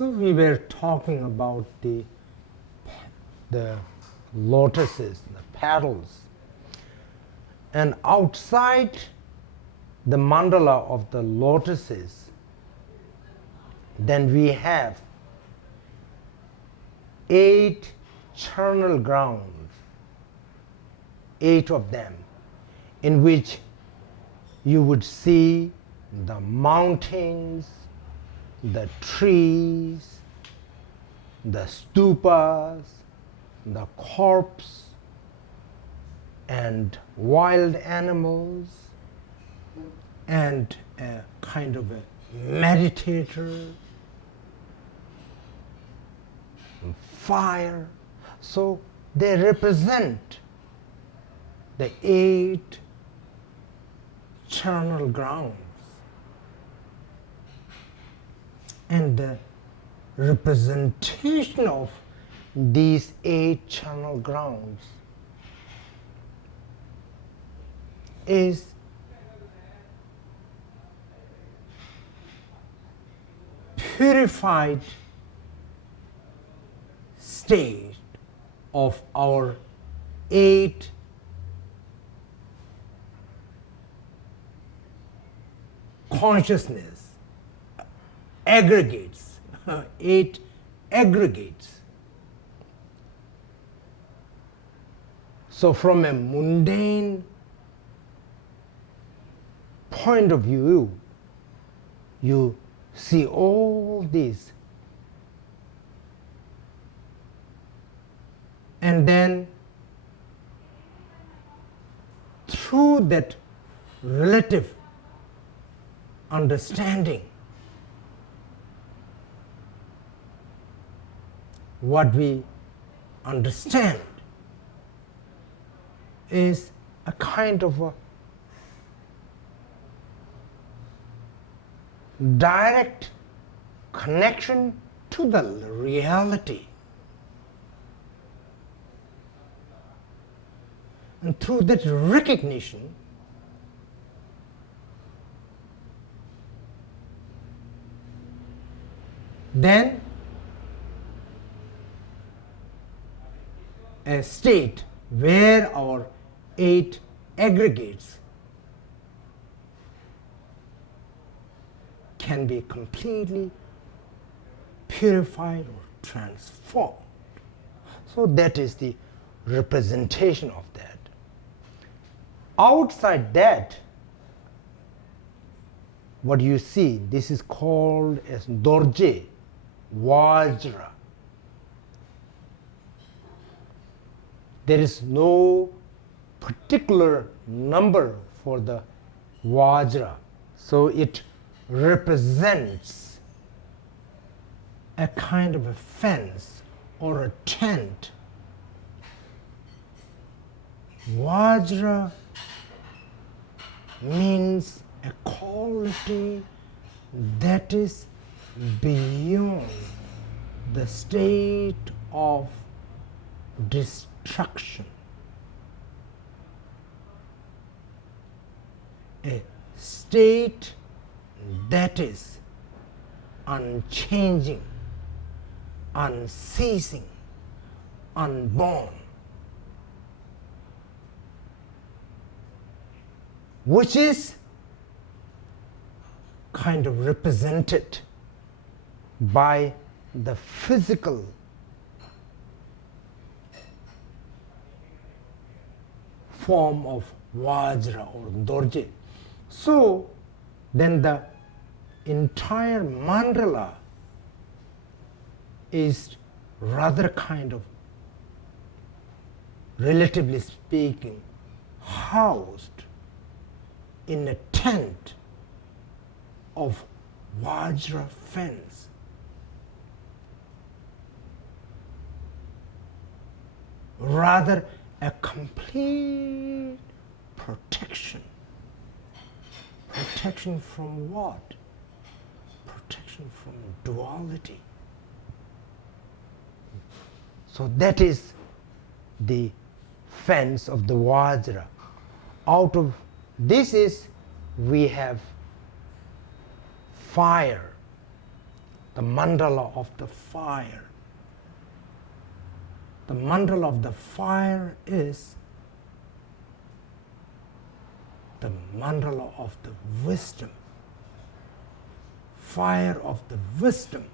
So we were talking about the lotuses, the petals. And outside the mandala of the lotuses, then we have 8 charnel grounds, 8 of them, in which you would see the mountains, the trees, the stupas, the corpse, and wild animals, and a kind of a meditator, fire. So they represent the 8 charnel grounds. And the representation of these 8 charnel grounds is purified state of our 8 consciousness aggregates, 8 aggregates. So from a mundane point of view, you see all these, and then through that relative understanding, what we understand is a kind of a direct connection to the reality. And through that recognition, then a state where our 8 aggregates can be completely purified or transformed. So that is the representation of that. Outside that, what you see, this is called as dorje, vajra. There is no particular number for the vajra, so it represents a kind of a fence or a tent. Vajra means a quality that is beyond the state of destruction. A state that is unchanging, unceasing, unborn, which is kind of represented by the physical form of vajra or dorje. So then the entire mandala is rather kind of, relatively speaking, housed in a tent of vajra fence. Rather a complete protection. Protection from what? Protection from duality. So that is the fence of the vajra. Out of this is we have fire. The the mandala of the fire. The mandala of the fire is the mandala of the wisdom, fire of the wisdom.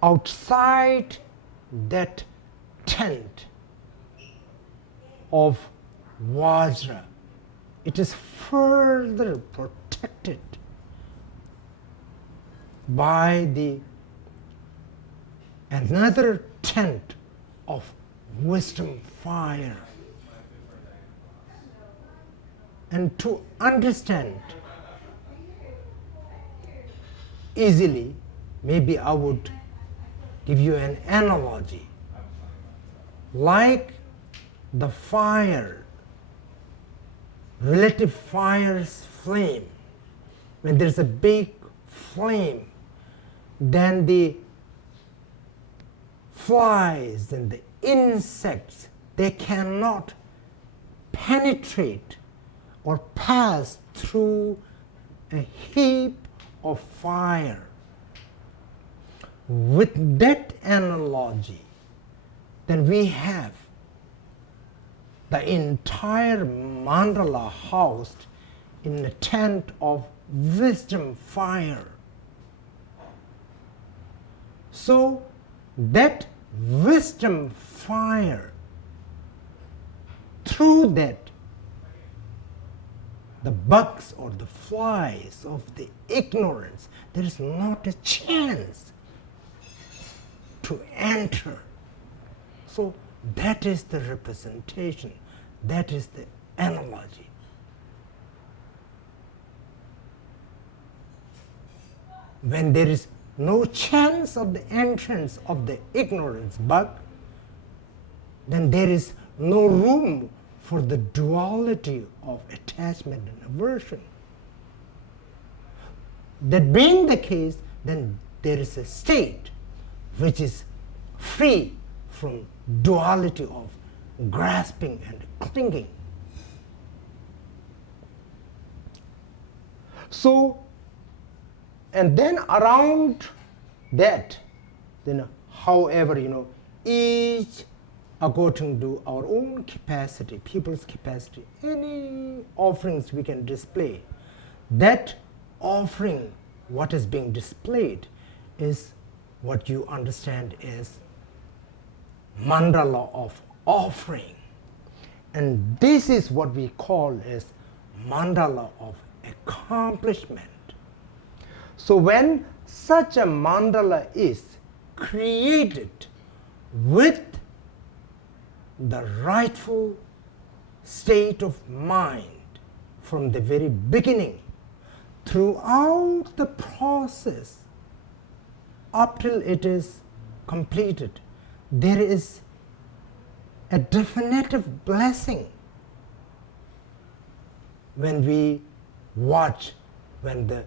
Outside that tent of Vajra, it is further protected by the another tent of wisdom fire. And to understand easily, maybe I would give you an analogy. Like the fire, relative fire's flame, when there's a big flame, then the flies and the insects, they cannot penetrate or pass through a heap of fire. With that analogy, then we have the entire mandala housed in a tent of wisdom fire. So that wisdom fire, through that, the bugs or the flies of the ignorance, there is not a chance to enter. So that is the representation, that is the analogy. When there is no chance of the entrance of the ignorance bug, then there is no room for the duality of attachment and aversion. That being the case, then there is a state which is free from duality of grasping and clinging. So, and then around that, then however, each according to our own capacity, people's capacity, any offerings we can display, that offering, what is being displayed, is what you understand as mandala of offering. And this is what we call as mandala of accomplishment. So when such a mandala is created with the rightful state of mind from the very beginning, throughout the process, up till it is completed, there is a definitive blessing. When we watch, when the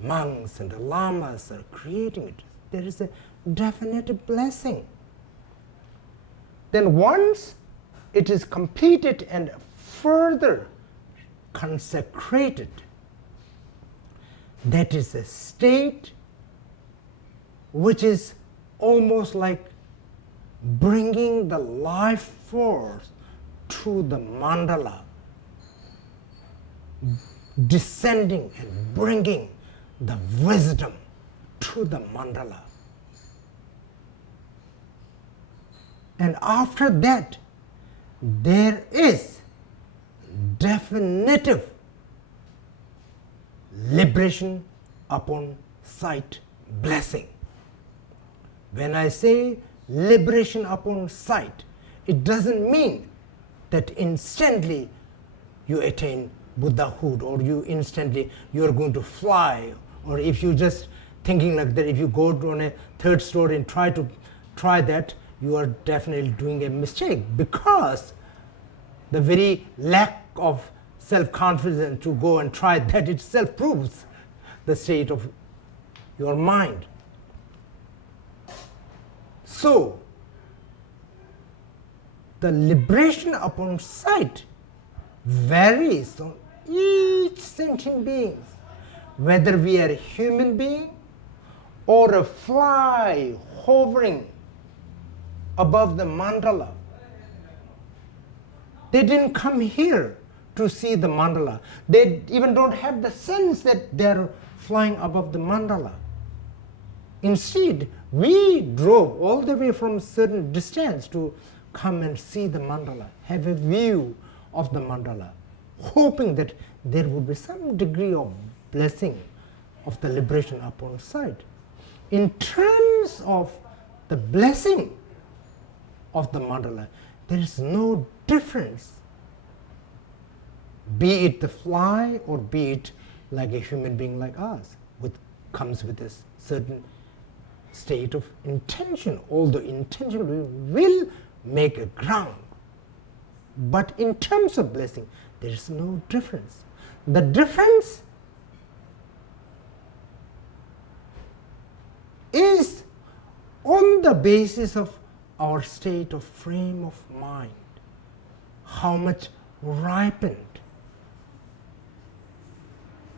monks and the lamas are creating it, there is a definitive blessing. Then once it is completed and further consecrated, that is a state which is almost like bringing the life force to the mandala, descending and bringing the wisdom to the mandala. And after that, there is definitive liberation upon sight blessing. When I say liberation upon sight, it doesn't mean that instantly you attain Buddhahood, or you are going to fly, or if you just thinking like that, if you go to on a third story and try that, you are definitely doing a mistake, because the very lack of self-confidence to go and try that itself proves the state of your mind. So, the liberation upon sight varies on each sentient being, whether we are a human being or a fly hovering above the mandala. They didn't come here to see the mandala. They even don't have the sense that they're flying above the mandala. Instead, we drove all the way from a certain distance to come and see the mandala, have a view of the mandala, hoping that there would be some degree of blessing of the liberation upon sight. In terms of the blessing of the mandala, there is no difference, be it the fly or be it like a human being like us, which comes with a certain state of intention, although intention will make a ground. But in terms of blessing, there is no difference. The difference is on the basis of our state of frame of mind, how much ripened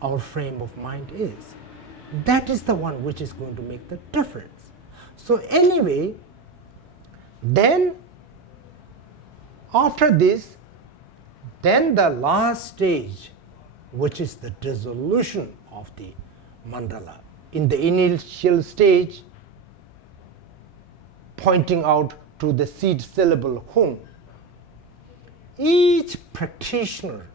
our frame of mind is. That is the one which is going to make the difference. So anyway, then after this, then the last stage, which is the dissolution of the mandala. In the initial stage, pointing out to the seed syllable hum, each practitioner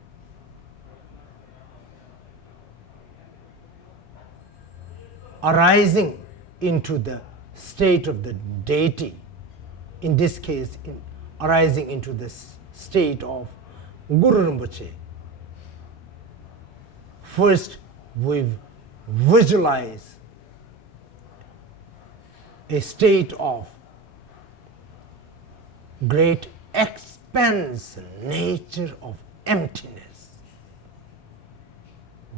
arising into the state of the deity, in this case arising into the state of Guru Rinpoche. First, we visualize a state of great expanse, nature of emptiness.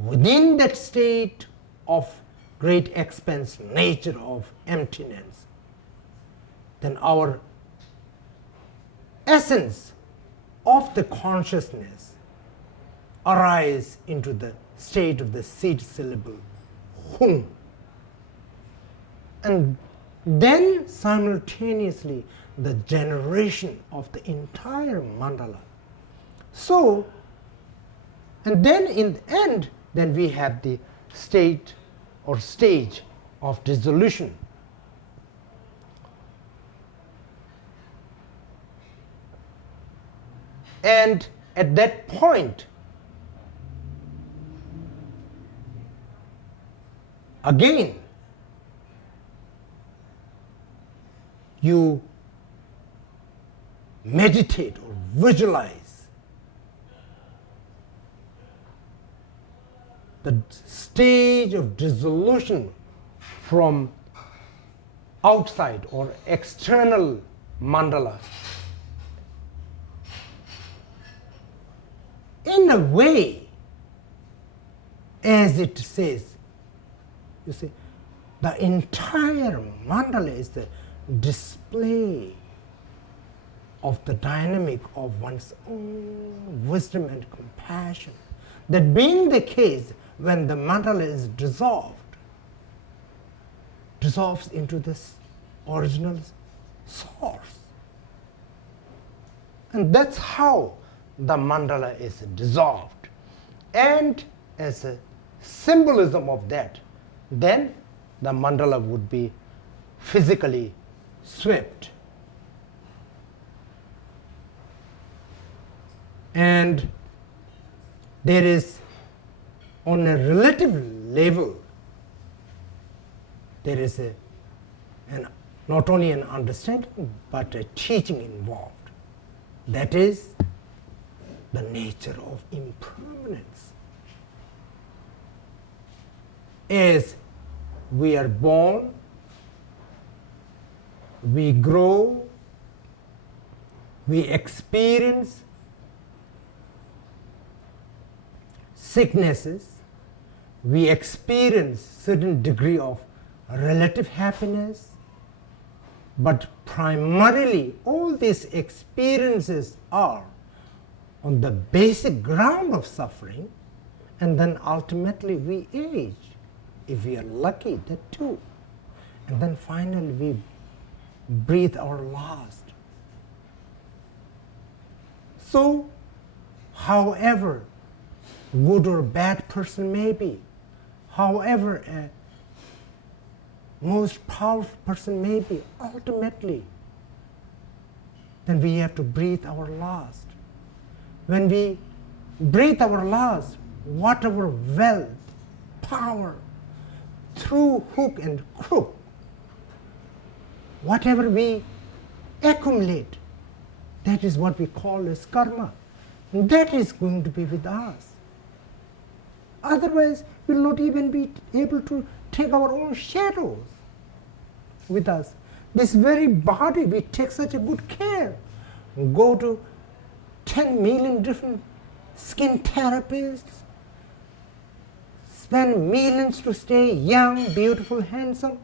Within that state of great expanse, nature of emptiness, then our essence of the consciousness arise into the state of the seed syllable hum. And then simultaneously the generation of the entire mandala. So, and then in the end, then we have the state or stage of dissolution. And at that point, again, you meditate or visualize the stage of dissolution from outside or external mandala. In a way, as it says, you see, the entire mandala is the display of the dynamic of one's own wisdom and compassion. That being the case, when the mandala is dissolves into this original source. And that's how the mandala is dissolved. And as a symbolism of that, then the mandala would be physically swept. And there is, on a relative level, there is not only an understanding but a teaching involved. That is the nature of impermanence. As we are born, we grow, we experience sicknesses, we experience certain degree of relative happiness, but primarily all these experiences are on the basic ground of suffering, and then ultimately we age, if we are lucky, that too. and then finally we breathe our last. So, however good or bad person may be, however a most powerful person may be, ultimately, then we have to breathe our last. When we breathe our last, whatever wealth, power, through hook and crook, whatever we accumulate, that is what we call as karma. And that is going to be with us. Otherwise, we will not even be able to take our own shadows with us. This very body, we take such a good care. Go to 10 million different skin therapists, spend millions to stay young, beautiful, handsome.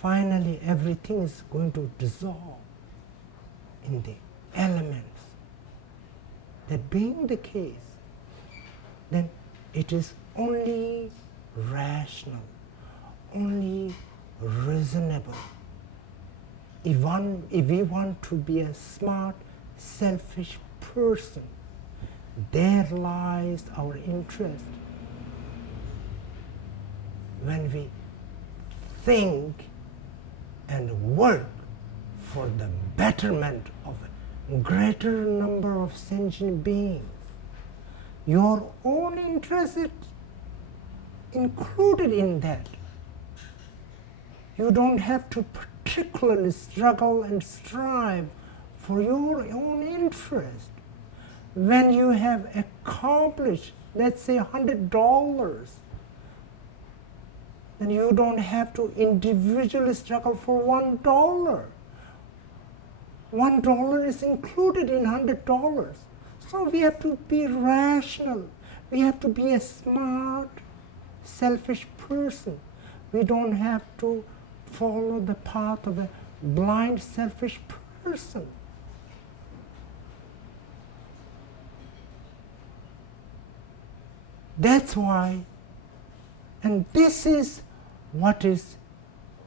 Finally, everything is going to dissolve in the elements. That being the case, then it is only rational, only reasonable. If we want to be a smart, selfish person, there lies our interest. When we think and work for the betterment of a greater number of sentient beings, your own interest is included in that. You don't have to particularly struggle and strive for your own interest. When you have accomplished, let's say, $100, then you don't have to individually struggle for $1. $1 is included in $100. So we have to be rational. We have to be a smart, selfish person. We don't have to follow the path of a blind, selfish person. That's why, and this is what is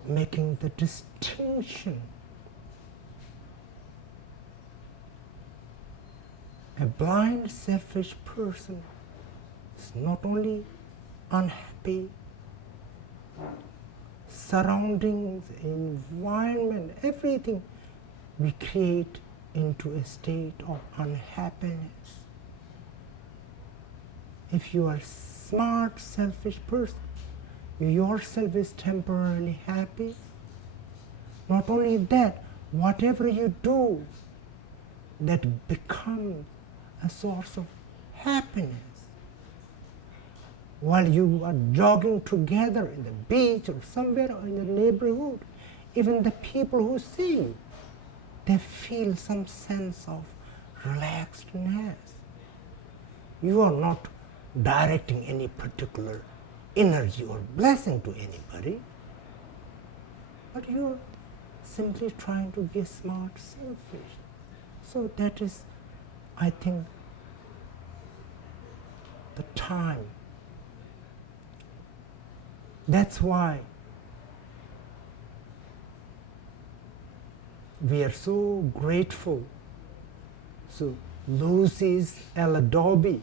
making the distinction. A blind, selfish person is not only unhappy, surroundings, environment, everything we create into a state of unhappiness. If you are a smart, selfish person, you yourself is temporarily happy. Not only that, whatever you do, that becomes a source of happiness. While you are jogging together in the beach or somewhere in the neighborhood, even the people who see you, they feel some sense of relaxedness. You are not directing any particular energy or blessing to anybody, but you are simply trying to be smart, selfish. So that is, I think, the time. That's why we are so grateful. So Lucy's Adobe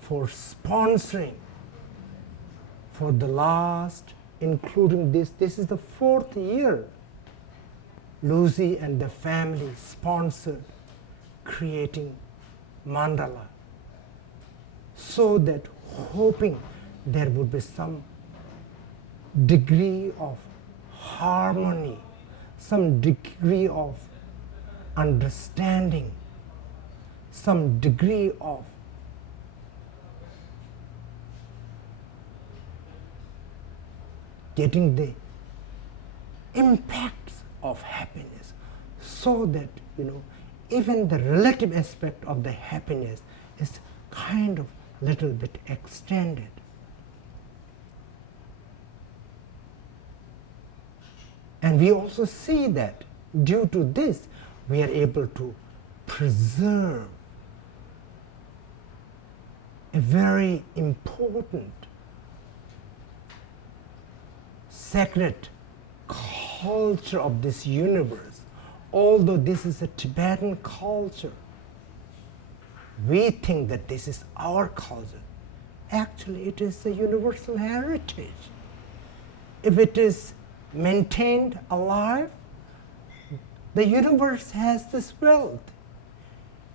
for sponsoring for the last, including this is the 4th year Lucy and the family sponsored creating mandala, so that hoping there would be some degree of harmony, some degree of understanding, some degree of getting the impacts of happiness, so that, even the relative aspect of the happiness is kind of little bit extended. And we also see that due to this, we are able to preserve a very important sacred culture of this universe, although this is a Tibetan culture, we think that this is our culture. Actually, it is a universal heritage. If it is maintained alive, the universe has this wealth.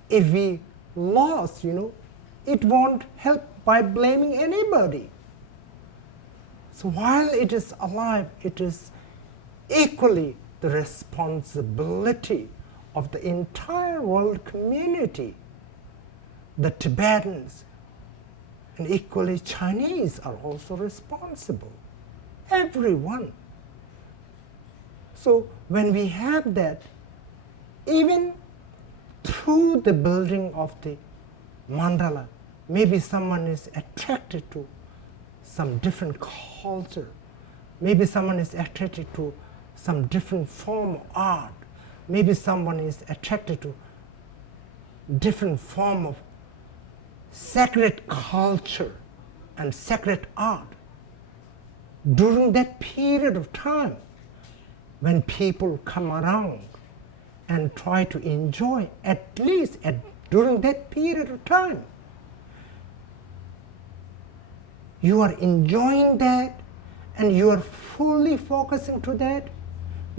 If we lost, it won't help by blaming anybody. So while it is alive, it is equally the responsibility of the entire world community. The Tibetans and equally Chinese are also responsible. Everyone. So when we have that, even through the building of the mandala, maybe someone is attracted to some different culture. Maybe someone is attracted to some different form of art. Maybe someone is attracted to different form of sacred culture and sacred art. During that period of time, when people come around and try to enjoy, at least during that period of time, you are enjoying that and you are fully focusing to that,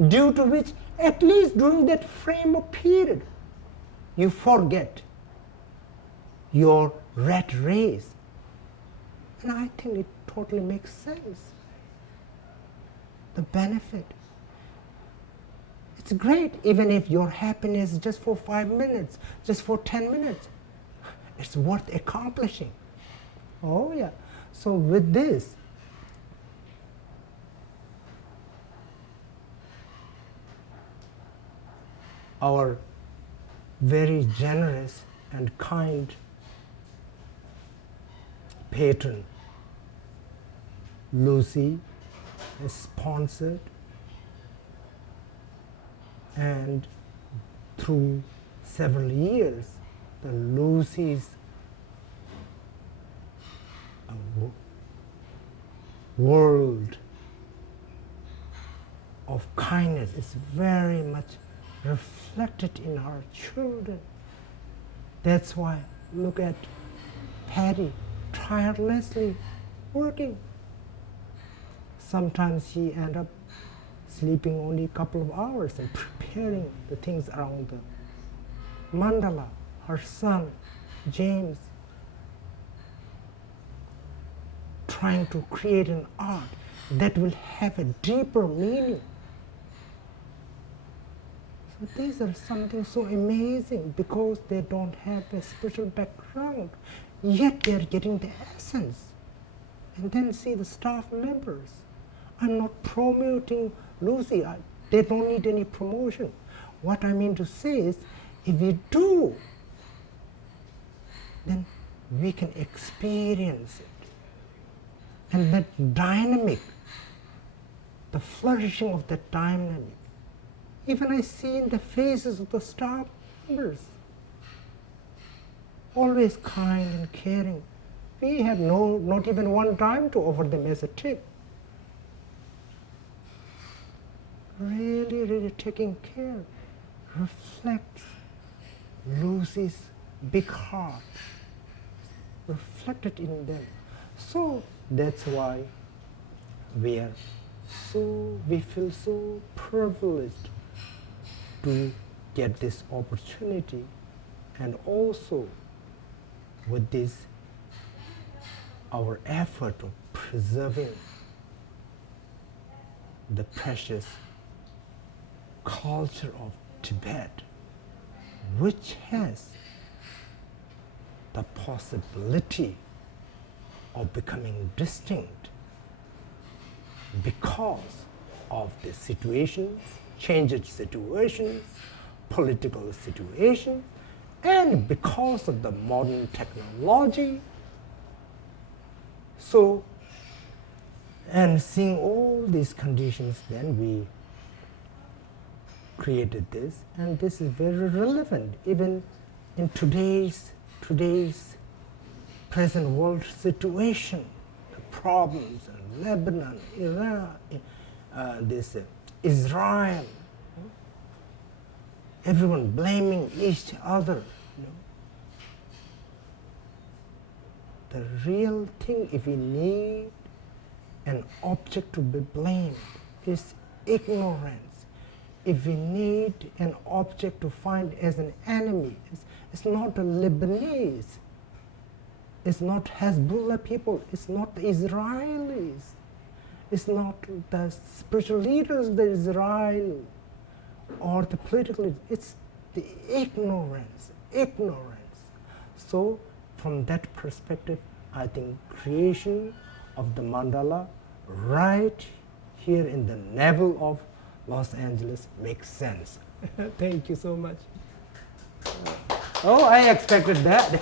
due to which, at least during that frame of period, you forget your rat race. And I think it totally makes sense. The benefit. It's great even if your happiness is just for 5 minutes, just for 10 minutes. It's worth accomplishing. Oh yeah. So with this, our very generous and kind patron, Lucy, is sponsored, and through several years, the Lucy's world of kindness is very much reflected in our children. That's why look at Patty tirelessly working. Sometimes she ends up sleeping only a couple of hours and preparing the things around the mandala. Her son, James, trying to create an art that will have a deeper meaning. So these are something so amazing because they don't have a spiritual background, yet they are getting the essence. And then see the staff members. I'm not promoting Lucy. They don't need any promotion. What I mean to say is, if we do, then we can experience it. And that dynamic, the flourishing of that dynamic, even I see in the faces of the staff members, always kind and caring. We have not even one dime to offer them as a tip. Really, really taking care reflects Lucy's big heart, reflected in them. So that's why we feel so privileged to get this opportunity, and also with this our effort of preserving the precious culture of Tibet, which has the possibility of becoming distinct because of the situations, changed situations, political situations, and because of the modern technology. So, and seeing all these conditions, then we created this, and this is very relevant even in today's present world situation, the problems in Lebanon, Iran, this Israel, everyone blaming each other. The real thing, if we need an object to be blamed, is ignorance. If we need an object to find as an enemy, it's not the Lebanese, it's not Hezbollah people, it's not the Israelis, it's not the spiritual leaders of the Israel or the political leaders, it's the ignorance. So from that perspective, I think creation of the mandala right here in the navel of Los Angeles makes sense. Thank you so much. Oh, I expected that.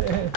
Okay.